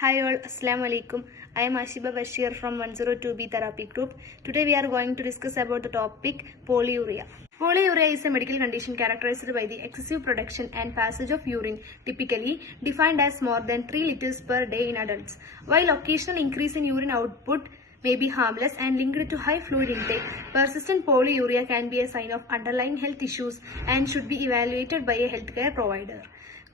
Hi all, Assalamu alaikum. I am Ashiba Basheer from 102B therapy group. Today we are going to discuss about the topic polyuria. Polyuria is a medical condition characterized by the excessive production and passage of urine, typically defined as more than 3 liters per day in adults. While occasional increase in urine output may be harmless and linked to high fluid intake, persistent polyuria can be a sign of underlying health issues and should be evaluated by a healthcare provider.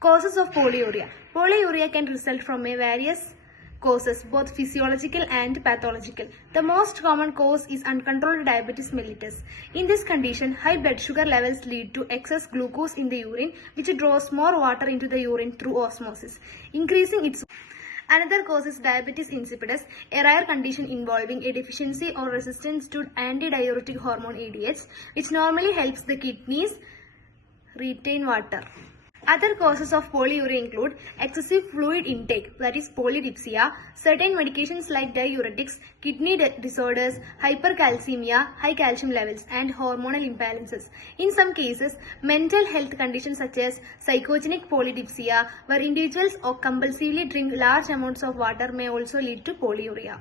Causes of polyuria. Polyuria can result from a various causes, both physiological and pathological. The most common cause is uncontrolled diabetes mellitus. In this condition, high blood sugar levels lead to excess glucose in the urine, which draws more water into the urine through osmosis, increasing its. Another cause is diabetes insipidus, a rare condition involving a deficiency or resistance to antidiuretic hormone ADH, which normally helps the kidneys retain water. Other causes of polyuria include excessive fluid intake, that is polydipsia, certain medications like diuretics, kidney disorders, hypercalcemia, high calcium levels, and hormonal imbalances. In some cases, mental health conditions such as psychogenic polydipsia, where individuals compulsively drink large amounts of water, may also lead to polyuria.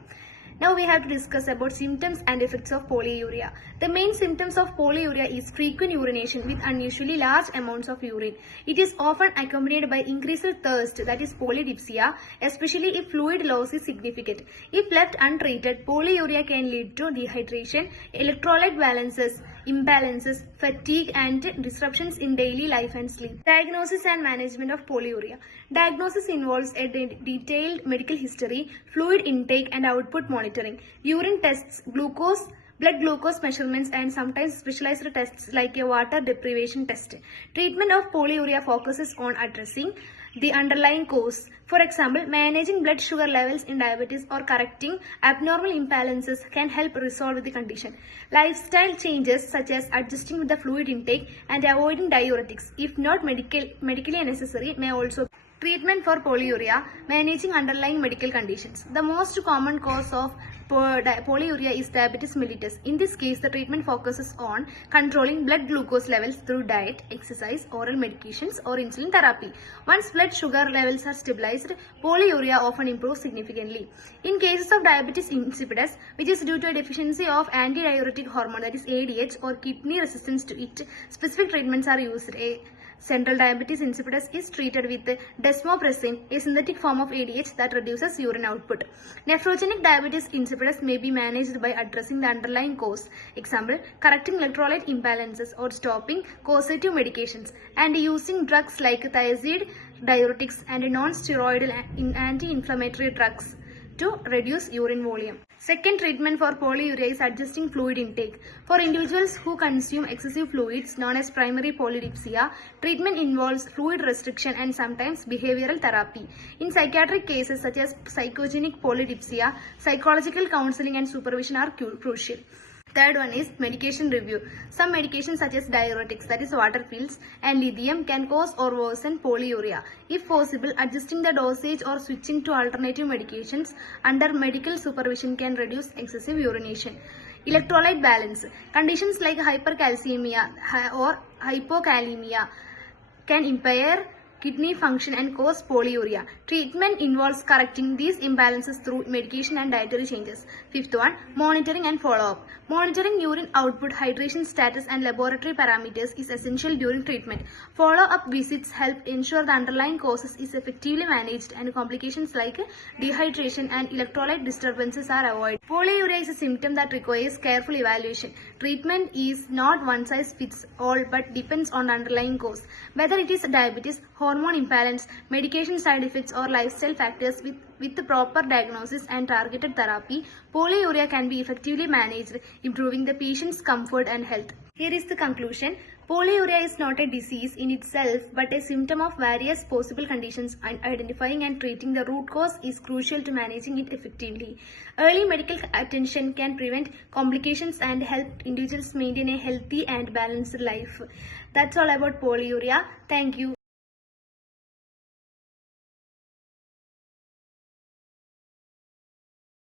Now we have to discuss about symptoms and effects of polyuria. The main symptoms of polyuria is frequent urination with unusually large amounts of urine. It is often accompanied by increased thirst, that is polydipsia, especially if fluid loss is significant. If left untreated, polyuria can lead to dehydration, electrolyte imbalances, fatigue, and disruptions in daily life and sleep. Diagnosis and management of polyuria. Diagnosis involves a detailed medical history, fluid intake and output monitoring, urine tests, blood glucose measurements, and sometimes specialized tests like a water deprivation test. Treatment of polyuria focuses on addressing the underlying cause. For example, managing blood sugar levels in diabetes or correcting abnormal imbalances can help resolve the condition. Lifestyle changes such as adjusting with the fluid intake and avoiding diuretics, if not medically necessary, may also. Treatment for polyuria, managing underlying medical conditions. The most common cause of polyuria is diabetes mellitus. In this case, the treatment focuses on controlling blood glucose levels through diet, exercise, oral medications, or insulin therapy. Once blood sugar levels are stabilized, polyuria often improves significantly. In cases of diabetes insipidus, which is due to a deficiency of antidiuretic hormone, that is ADH, or kidney resistance to it, specific treatments are used. Central diabetes insipidus is treated with desmopressin, a synthetic form of ADH that reduces urine output. Nephrogenic diabetes insipidus may be managed by addressing the underlying cause, example, correcting electrolyte imbalances or stopping causative medications, and using drugs like thiazide, diuretics, and non-steroidal anti-inflammatory drugs to reduce urine volume. Second treatment for polyuria is adjusting fluid intake. For individuals who consume excessive fluids, known as primary polydipsia, treatment involves fluid restriction and sometimes behavioral therapy. In psychiatric cases such as psychogenic polydipsia, psychological counseling and supervision are crucial. Third one is medication review. Some medications such as diuretics, that is water pills, and lithium can cause or worsen polyuria. If possible, adjusting the dosage or switching to alternative medications under medical supervision can reduce excessive urination. Electrolyte balance. Conditions like hypercalcemia or hypokalemia can impair kidney function and cause polyuria. Treatment involves correcting these imbalances through medication and dietary changes. Fifth one, monitoring and follow-up. Monitoring urine output, hydration status, and laboratory parameters is essential during treatment. Follow-up visits help ensure the underlying causes is effectively managed and complications like dehydration and electrolyte disturbances are avoided. Polyuria is a symptom that requires careful evaluation. Treatment is not one size fits all but depends on the underlying cause. Whether it is diabetes, hormone imbalance, medication side effects, or lifestyle factors, with the proper diagnosis and targeted therapy, polyuria can be effectively managed, improving the patient's comfort and health. Here is the conclusion. Polyuria is not a disease in itself but a symptom of various possible conditions, and identifying and treating the root cause is crucial to managing it effectively. Early medical attention can prevent complications and help individuals maintain a healthy and balanced life. That's all about polyuria. Thank you.